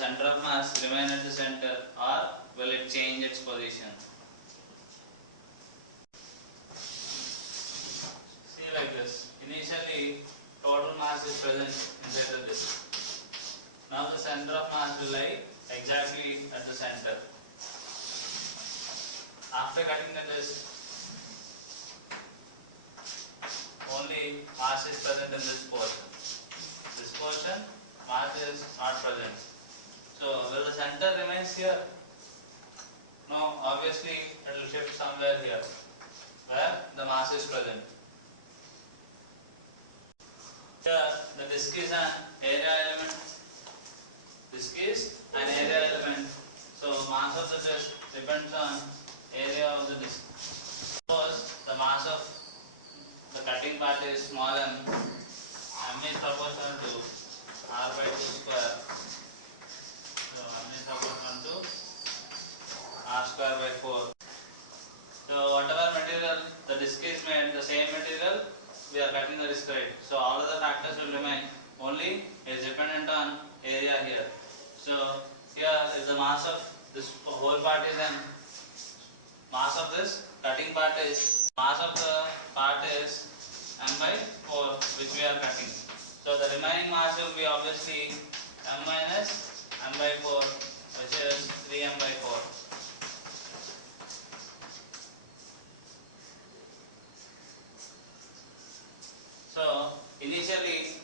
center of mass remain at the center, or will it change its position? See like this. Initially, total mass is present inside the disk. Now the center of mass will lie exactly at the center. After cutting the disk, only mass is present in this portion. This portion, mass is not present. So, will the center remains here? No, obviously it will shift somewhere here, where the mass is present. Here, the disk is an area element. Disk is an area element. So, mass of the disk depends on area of the disk. Suppose the mass of the cutting part is small m is proportional to r by 2 square. So, m is proportional to r square by 4. So, whatever material the disk is made, the same material we are cutting the disk, right? So, all other factors will remain, only is dependent on area here. So, here if the mass of this whole part is m, mass of this cutting part is, mass of the part is m by 4 which we are cutting. So, the remaining mass will be obviously m minus m by 4 which is 3m by 4. So, initially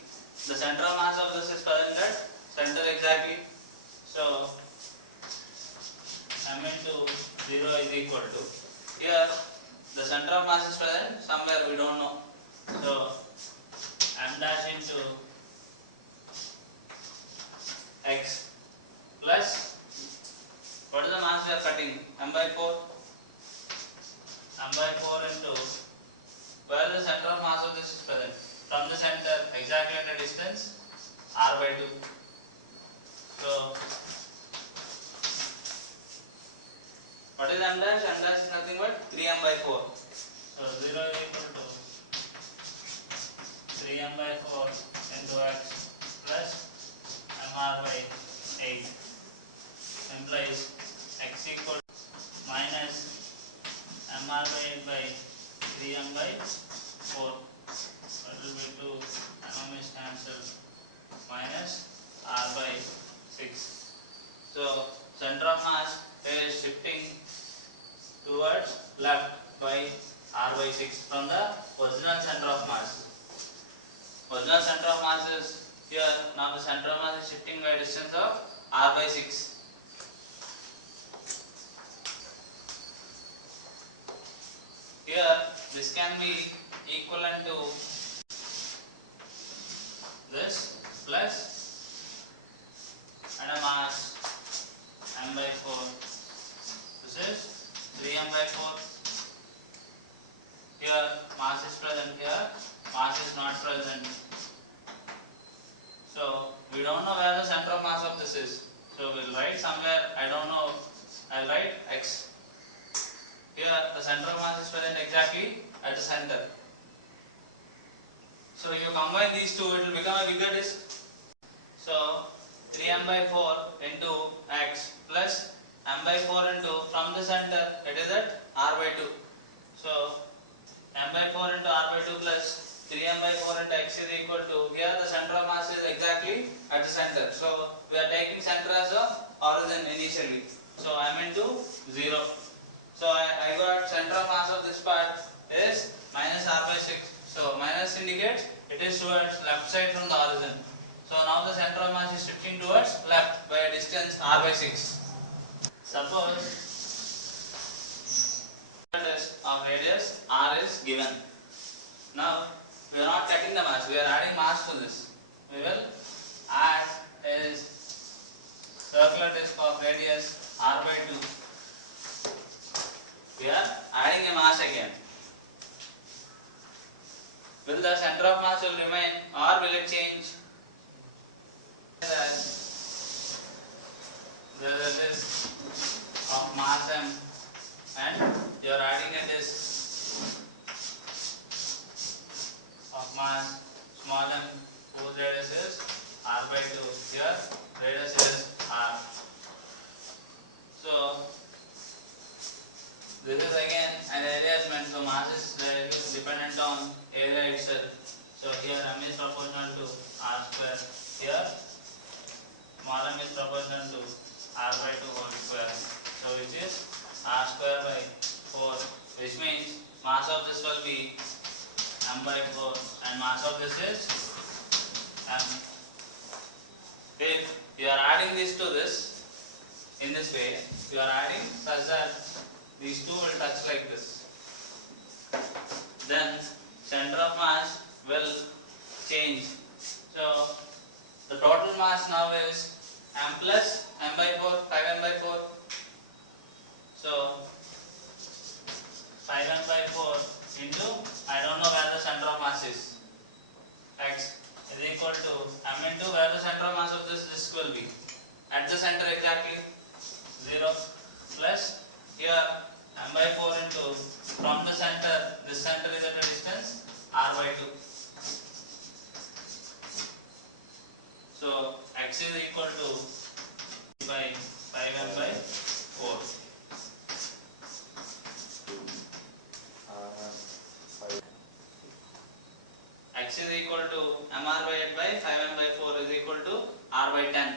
the central mass of this is present at center exactly. So, m into 0 is equal to, here the center of mass is present somewhere, we don't know. So, m dash into x plus, what is the mass we are cutting? M by 4. M by 4 into, where the center of mass of this is present? From the center exactly at a distance r by 2. So, what is m dash? M dash is nothing but 3m by 4. So, 0 is equal to 3m by 4 into x plus mr by 8 implies x equal to minus mr by 8 by 3m by 4. That will be 2, mm is cancelled, minus r by 6. So, center of mass is shifting towards left by r by 6 from the original center of mass. Original center of mass is here, now the center of mass is shifting by a distance of r by 6. Here, this can be equivalent to this plus and a mass m by 4. This is 3m by 4. Here, mass is present, here mass is not present. So, we don't know where the center of mass of this is. So, we will write somewhere, I don't know, I will write x. Here, the center of mass is present exactly at the center. So, if you combine these two, it will become a bigger disk. So, 3m by 4 into x plus m by 4 into, from the center, it is at r by 2. So, m by 4 into r by 2 plus 3m by 4 into x is equal to, here the center of mass is exactly at the center. So, we are taking center as a origin initially. So, m into 0. So, I got center of mass of this part is minus r by 6. So, minus indicates it is towards left side from the origin. So, now the center of mass is shifting towards left by a distance r by 6. Suppose of radius r is given. Now, we are not cutting the mass, we are adding mass to this. We will add a circular disc of radius r by 2. We are adding a mass again. Will the center of mass will remain or will it change? There is a disc of mass m and you are adding a disc of mass small m whose radius is r by 2. Here radius is r. So this is again an area element, so mass is directly dependent on area itself. So here m is proportional to r square. Here small m is proportional to r by 2 whole square. So which is r square by 4, which means mass of this will be m by 4 and mass of this is m. If you are adding this to this in this way, you are adding such that these two will touch like this. Then center of mass will change. So the total mass now is m plus m by 4, 5m by 4. So 5m by 4 into, I don't know where the center of mass is, x is equal to m into where the center of mass of this disk will be. At the center exactly 0 plus here m by 4 into, from the center, this center is at a distance r by 2. So x is equal to by 5m by 4. X is equal to mr by 8 by 5m by 4 is equal to r by 10.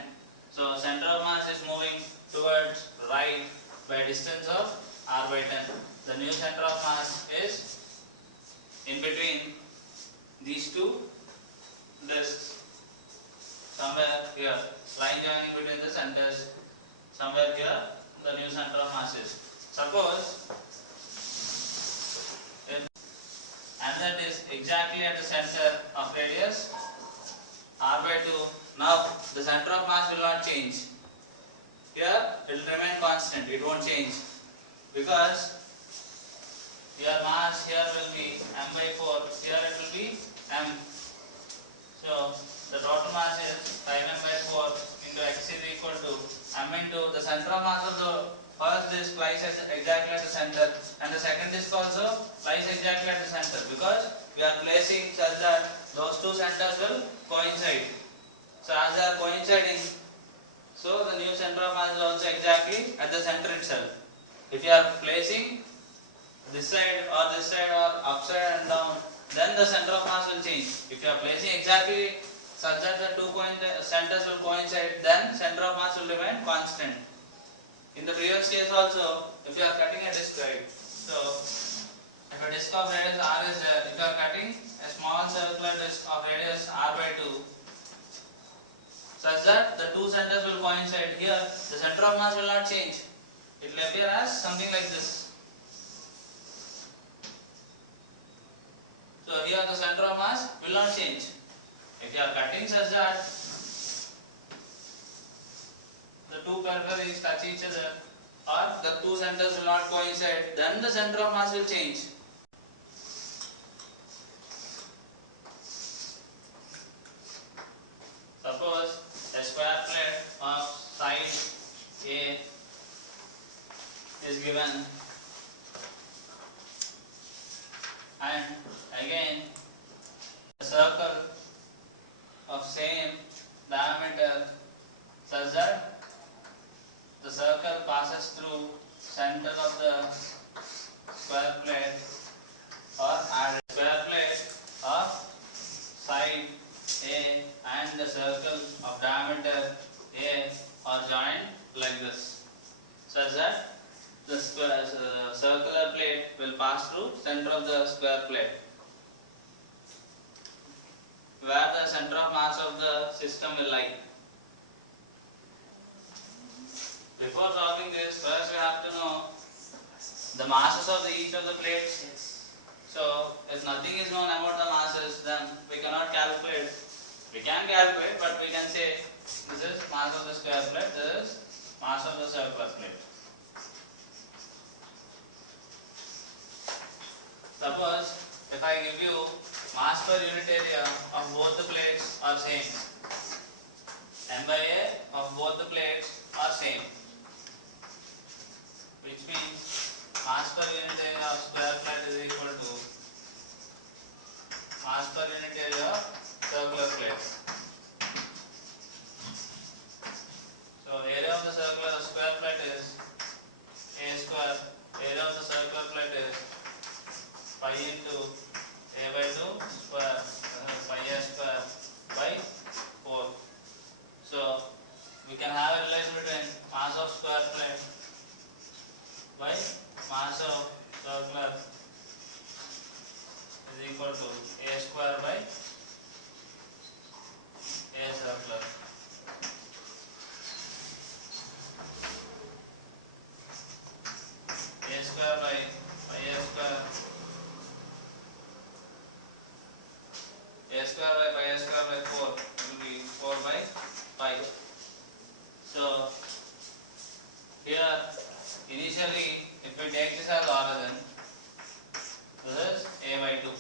So center of mass is moving towards right by distance of r by 10. The new center of mass is in between these two disks. Somewhere here, line joining between the centers. Somewhere here, the new center of mass is. Suppose and that is exactly at the center of radius r by 2. Now the center of mass will not change. Here it will remain constant, it won't change, because your mass here will be m by 4, here it will be m. So the total mass is 5m by 4 into x is equal to m into the center of mass of the first disk lies exactly at the center, and the second disk also lies exactly at the center, because we are placing such that those two centers will coincide. So as they are coinciding, so the new center of mass is also exactly at the center itself. If you are placing this side or upside and down, then the center of mass will change. If you are placing exactly such that the two centers will coincide, then center of mass will remain constant. In the previous case also, if you are cutting a disc, right? So if a disc of radius r is there, if you are cutting a small circular disc of radius r by 2, such that the two centers will coincide, here the center of mass will not change. It will appear as something like this. So here the center of mass will not change. If you are cutting such that the two peripheries touch each other or the two centers will not coincide, then the center of mass will change. Suppose a square plate of side A is given, and again a circle of same diameter such that the circle passes through center of the square plate, or a square plate of side A and the circle of diameter A are joined like this, such that the circular plate will pass through center of the square plate, where the center of mass of the system will lie. Before solving this, first we have to know the masses of each of the plates. So if nothing is known about the masses, then we cannot calculate. We can calculate, but we can say this is mass of the square plate, this is mass of the circular plate. Suppose if I give you mass per unit area of both the plates are same, m by a of both the plates are same, which means mass per unit area of square plate is equal to mass per unit area of circular plate. square by pi square by 4, it will be 4 by pi. So here initially if we take this as origin, this is a by 2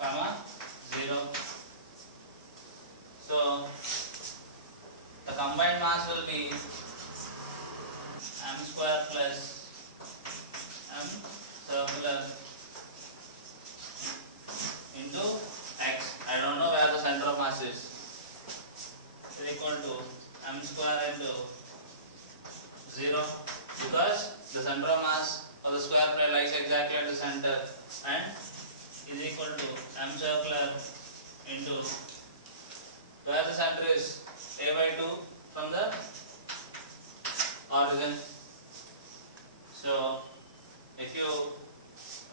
comma 0. So the combined mass will be m square plus m circular into x. I don't know where the center of mass is equal to m square into 0, because the center of mass of the square plate lies exactly at the center and is equal to m circular into where the center is a by 2 from the origin. So if you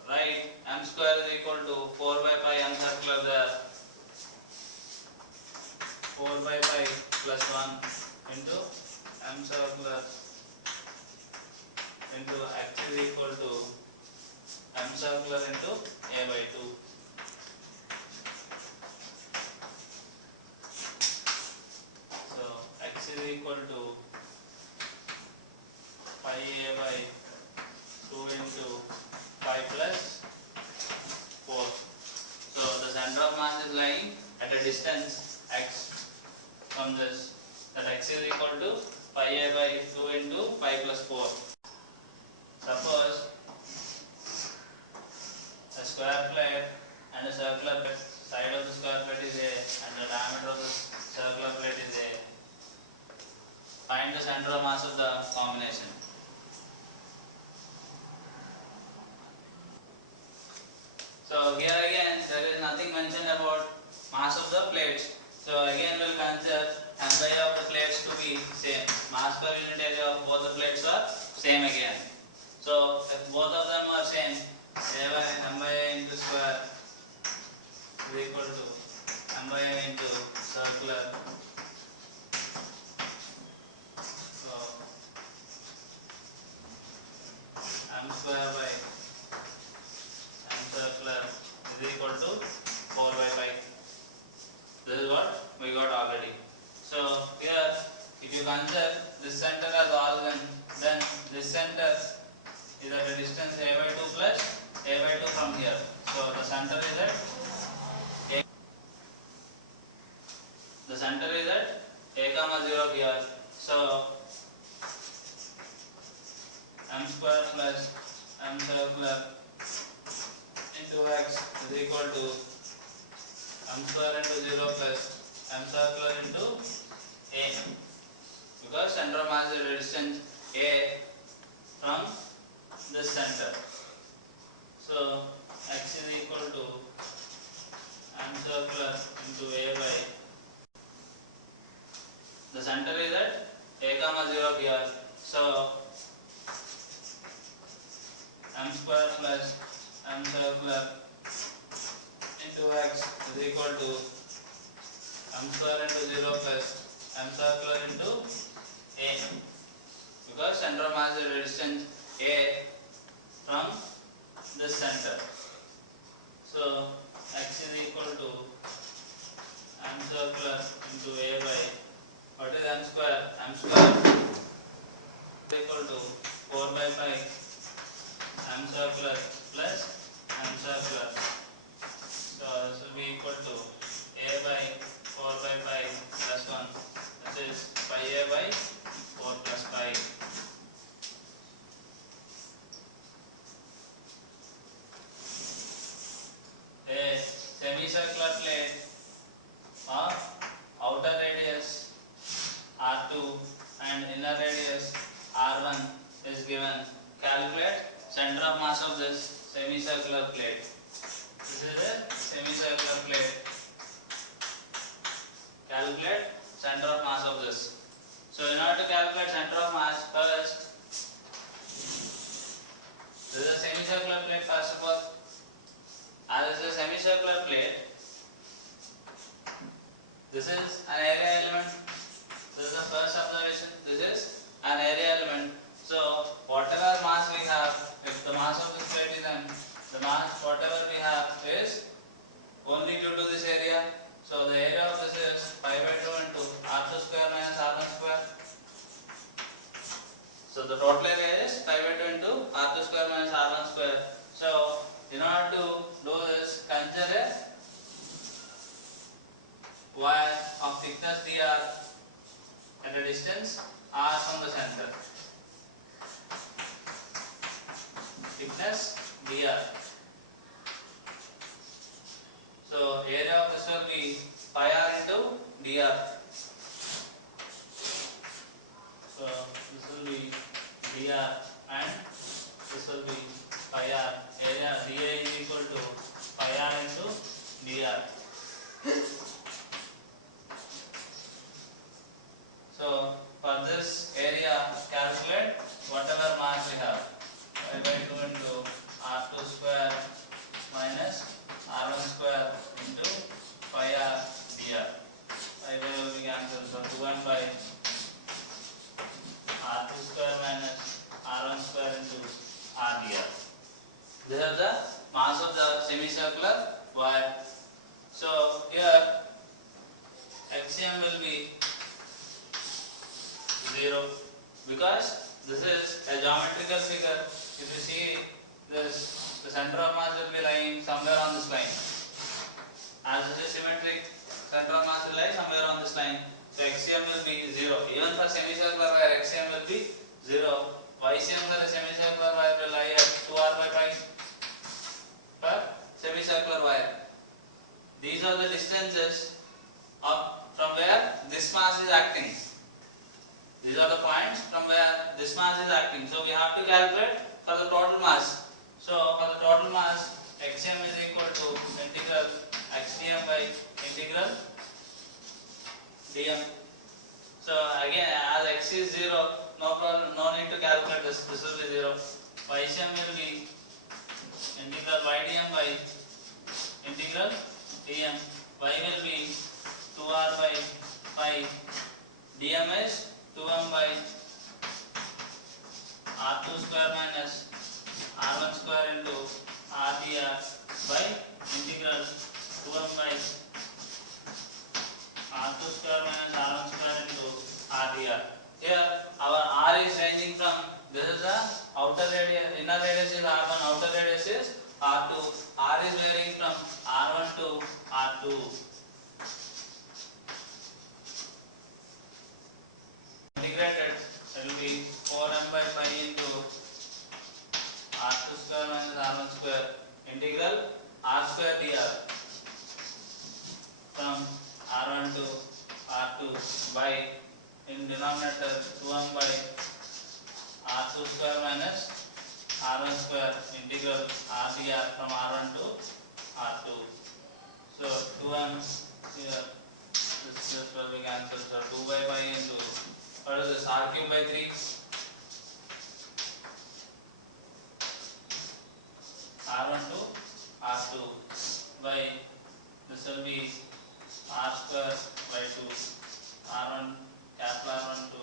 write m square is equal to 4 by pi m circular there, 4 by pi plus 1 into m circular into x is equal to m circular into a by 2. So x is equal to pi a by 2 into pi plus 4. So the center of mass is lying at a distance x from this, that x is equal to pi a by 2 into pi plus 4. Suppose a square plate and a circular plate, side of the square plate is a and the diameter of the circular plate is a. Find the center of mass of the combination. So here again there is nothing mentioned about mass of the plates. So again we will consider MI of the plates to be same. Mass per unit area of both the plates are same again. So if both of them are same, MI into square is equal to MI into circular. So m square by m circular is equal to 4 by pi. This is what we got already. So here if you consider this center as origin, then this center is at a distance a by 2 plus a by 2 from here. So the center is at a, the center is at a comma 0 here. So m square plus m circular into x is equal to m square into 0 plus m circular into a, because center of mass is at a distance a from this center. So x is equal to m circular into a by, the center is at a comma 0 here. So m square plus m circular into x is equal to m square into 0 plus m circular into a, because center of mass is at a distance a from this center. So x is equal to m circular into a by, what is m square? M square is equal to 4 by pi m circular plus m circular. So this will be equal to a by 4 by pi plus 1. This is pi a by 4 plus pi. A semicircular plate of outer radius R2 and inner radius R1 is given. Calculate center of mass of this semicircular plate. This is a semicircular plate. Calculate center of mass of this. So in order to calculate center of mass, first this is a semicircular plate. First of all, as this is a semicircular plate, this is an area element. This is the first observation. This is an area element. So whatever mass we have, if the mass of this plate is m, the mass whatever we have is only due to this area. wire of thickness dr at a distance r from the center. Thickness dr. So area of this will be pi r into dr. So this will be dr and this will be pi r. Area dA is equal to pi r into dr. So for this area, calculate whatever mass we have. Pi by 2 into r2 square minus r1 square into pi r dr. Pi by will be cancelled. So 2n by r2 square minus r1 square into r dr. This is the mass of the semicircular wire. So here axiom will be 0 because this is a geometrical figure. If you see this, the center of mass will be lying somewhere on this line. As this is symmetric, center of mass will lie somewhere on this line. So axiom will be 0. Even for semicircular wire, axiom will be 0. YCM for the semicircular wire will lie at 2r by pi for semicircular wire. These are the distances up from where this mass is acting. These are the points from where this mass is acting. So we have to calculate for the total mass. So for the total mass, xm is equal to integral xdm by integral dm. So again, as x is 0, no problem, no need to calculate this. This will be 0. Ysm will be integral ydm by integral dm. Y will be 2r by pi. Dm is 2m by r2 square minus r1 square into r dr by integral 2m by r2 square minus r1 square into r dr. Here our r is ranging from, this is the outer radius, inner radius is r1, outer radius is r2. R is varying from r1 to r2. Integrated, it will be 4m by pi into r2 square minus r1 square integral r square dr from r1 to r2 by, in denominator, 2m by r2 square minus r1 square integral r dr from r1 to r2. So 2m here, this will be cancelled. So 2 by pi into, what is this, r cube by 3, r1 to r2 by, this will be r square by 2, r1 capital R1 to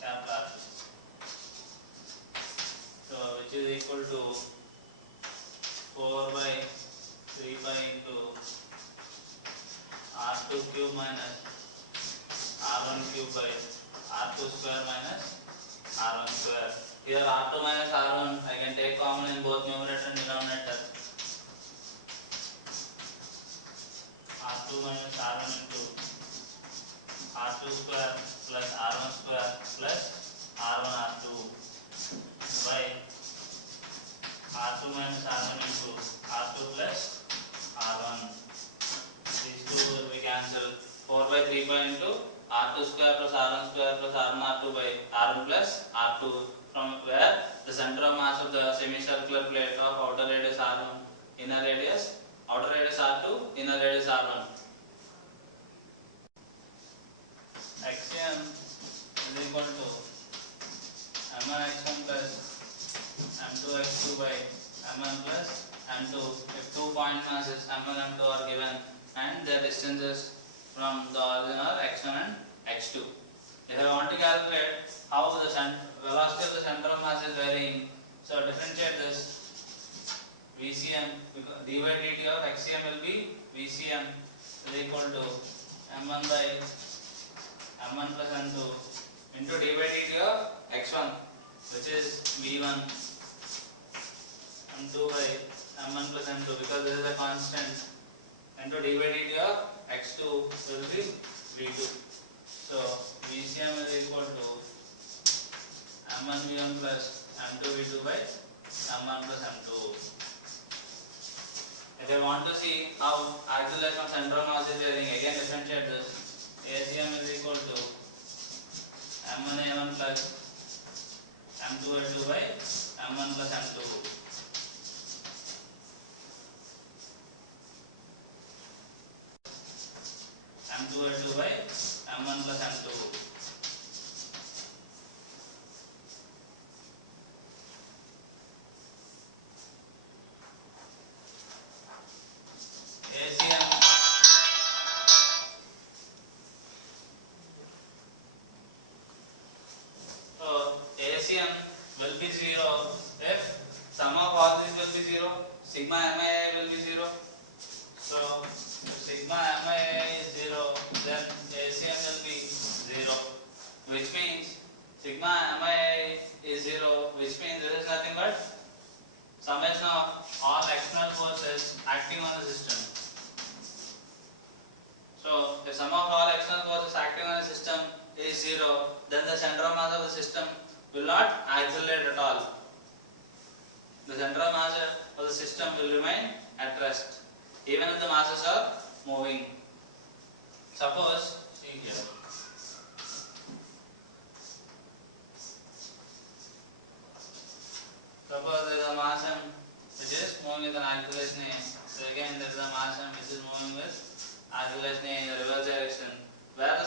capital R2. So which is equal to 4 by 3 pi into r2 cube minus r1 cube by r2 square minus r1 square. Here r2 minus r1 I can take common in both numerator and denominator. r2 minus r1 into r2 square plus r1 square plus r1 r2 by r2 minus r1 into r2 plus r1. These two will be cancelled. 4 by 3 pi into r2 square plus r1 square plus r1 r2 by r1 plus r2, from where the center of mass of the semicircular plate of outer radius r1, inner radius, outer radius r2, inner radius r1. Axiom is equal to m1 x1 plus m2 x2 by m1 plus m2. If two point masses m1 and m2 are given and their distances from the origin are x1 and x2. If I want to calculate how the velocity of the center of mass is varying, so differentiate this VCM, dy by dt of xcm will be VCM is equal to m1 by m1 plus m2 into dy by dt of x1, which is v1, m2 by m1 plus m2, because this is a constant into d by dt of x2 will be v2. So VCM is equal to m1 v1 plus m2 v2 by m1 plus m2. If I want to see how acceleration of central mass is varying, again differentiate this. ACM is equal to m1 a1 plus m2 a2 by m1 plus m2. m2 a2 by m1 plus m2. ACM ACM will be 0 if sum of all these will be 0, sigma MIA will be 0. So if sigma MIA is 0, then ACM will be 0, which means sigma MIA is 0, which means this is nothing but summation of all external forces acting on the system. So if sum of all external forces acting on the system is 0, then the center of mass of the system will not accelerate at all. The center of mass of the system will remain at rest, even if the masses are moving. Suppose, see here. Suppose there is a mass m which is moving with an acceleration a. So again there is a mass m which is moving with acceleration a in the reverse direction. Where the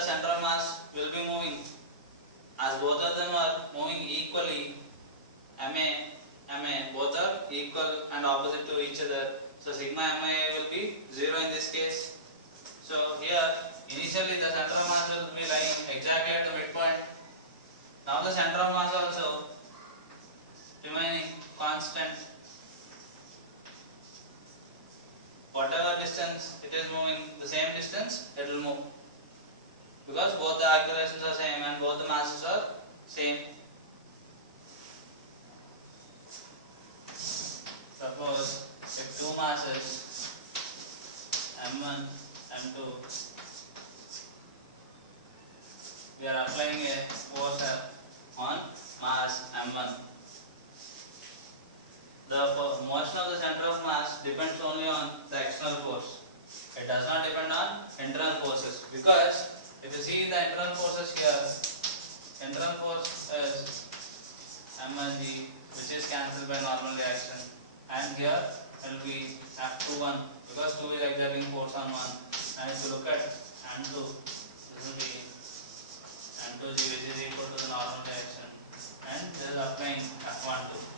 center of mass will be moving, as both of them are moving equally. MA both are equal and opposite to each other. So sigma MA will be 0 in this case. So here initially the center of mass will be lying exactly at the midpoint. Now the center of mass also remaining constant. Whatever distance it is moving, the same distance it will move, because both the accelerations are same and both the masses are same. Suppose if two masses m1, m2, we are applying a force on mass m1. The motion of the center of mass depends only on the external force. It does not depend on internal forces, because if you see the internal forces here, internal force is m1g, which is cancelled by normal reaction, and here it will be F21, because 2 is exerting force on 1, and if you look at m2, this will be m2g, which is equal to the normal reaction, and this is applying F12.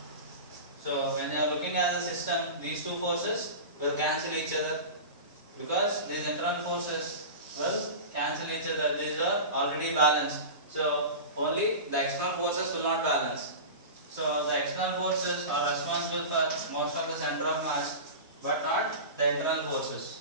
So when you are looking at the system, these two forces will cancel each other, because these internal forces will cancel each other. These are already balanced. So only the external forces will not balance. So the external forces are responsible for most of the center of mass, but not the internal forces.